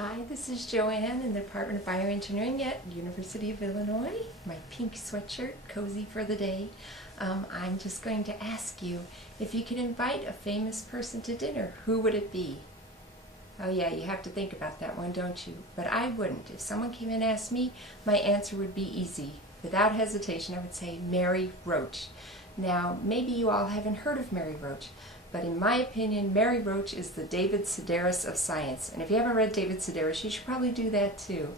Hi, this is Joanne in the Department of Bioengineering at University of Illinois. My pink sweatshirt, cozy for the day. I'm just going to ask you if you could invite a famous person to dinner, who would it be? Oh yeah, you have to think about that one, don't you? But I wouldn't. If someone came and asked me, my answer would be easy. Without hesitation, I would say Mary Roach. Now, maybe you all haven't heard of Mary Roach, but in my opinion, Mary Roach is the David Sedaris of science. And if you haven't read David Sedaris, you should probably do that too.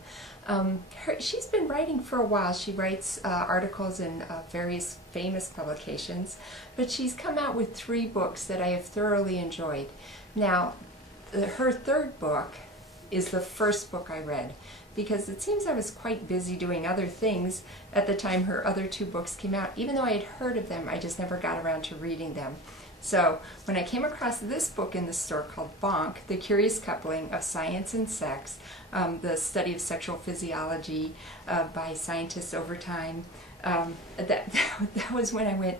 She's been writing for a while. She writes articles in various famous publications, but she's come out with 3 books that I have thoroughly enjoyed. Now, her 3rd book is the first book I read, because it seems I was quite busy doing other things at the time her other 2 books came out. Even though I had heard of them, I just never got around to reading them. So when I came across this book in the store called Bonk, The Curious Coupling of Science and Sex, the study of sexual physiology by scientists over time, that was when I went,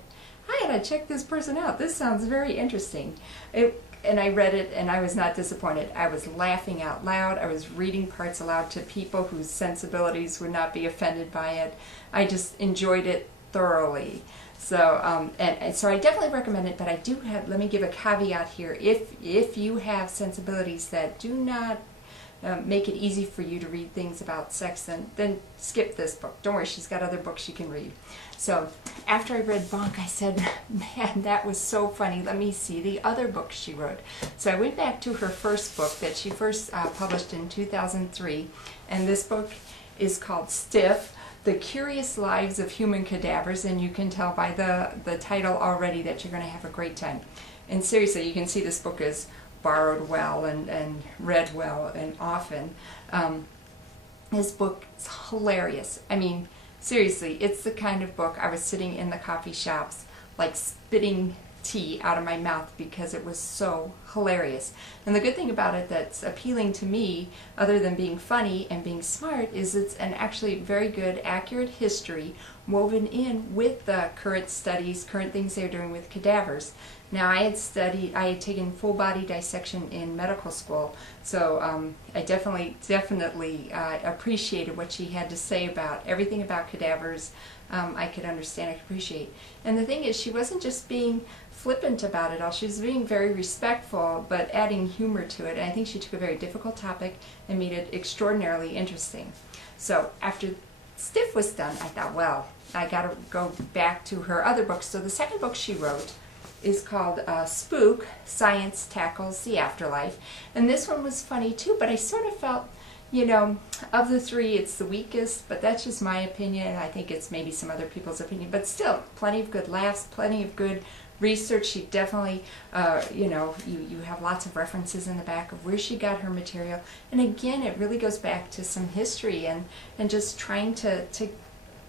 I gotta check this person out. This sounds very interesting. And I read it and I was not disappointed. I was laughing out loud. I was reading parts aloud to people whose sensibilities would not be offended by it. I just enjoyed it thoroughly. So, so I definitely recommend it, but I do have, let me give a caveat here. If you have sensibilities that do not make it easy for you to read things about sex, then skip this book. Don't worry, she's got other books you can read. So after I read Bonk, I said, man, that was so funny. Let me see the other books she wrote. So I went back to her first book that she first published in 2003, and this book is called Stiff: The Curious Lives of Human Cadavers, and you can tell by the title already that you're going to have a great time. And seriously, you can see this book is borrowed well and read well and often. This book is hilarious. I mean, seriously, it's the kind of book I was sitting in the coffee shops like spitting tea out of my mouth because it was so hilarious. And the good thing about it that's appealing to me, other than being funny and being smart, is it's an actually very good, accurate history woven in with the current studies, current things they're doing with cadavers. Now, I had taken full body dissection in medical school, so I definitely appreciated what she had to say about everything about cadavers. I could understand, I could appreciate. And the thing is, she wasn't just being flippant about it all. She was being very respectful, but adding humor to it. And I think she took a very difficult topic and made it extraordinarily interesting. So after Stiff was done, I thought, well, I got to go back to her other books. So the 2nd book she wrote is called Spook, Science Tackles the Afterlife. And this one was funny too, but I sort of felt, you know, of the 3, it's the weakest, but that's just my opinion. I think it's maybe some other people's opinion, but still, plenty of good laughs, plenty of good research. She definitely, you know, you have lots of references in the back of where she got her material. And again, it really goes back to some history and just trying to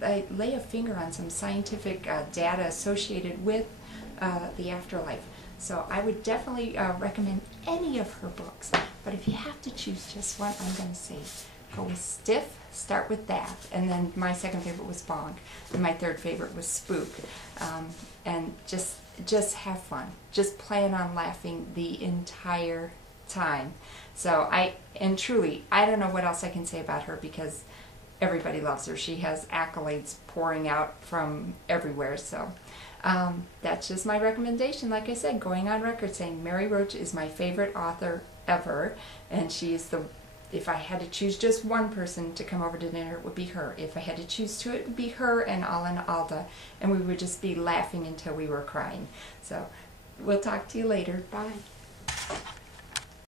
lay a finger on some scientific data associated with the afterlife. So I would definitely recommend any of her books. But if you have to choose just one, I'm going to say go with Stiff, start with that. And then my 2nd favorite was Bonk, and my 3rd favorite was Spook. And just have fun. Just plan on laughing the entire time. So truly, I don't know what else I can say about her, because everybody loves her. She has accolades pouring out from everywhere. So that's just my recommendation. Like I said, going on record saying Mary Roach is my favorite author ever, and she is if I had to choose just one person to come over to dinner, it would be her. If I had to choose 2, it would be her and Alan Alda, and we would just be laughing until we were crying. So we'll talk to you later. Bye.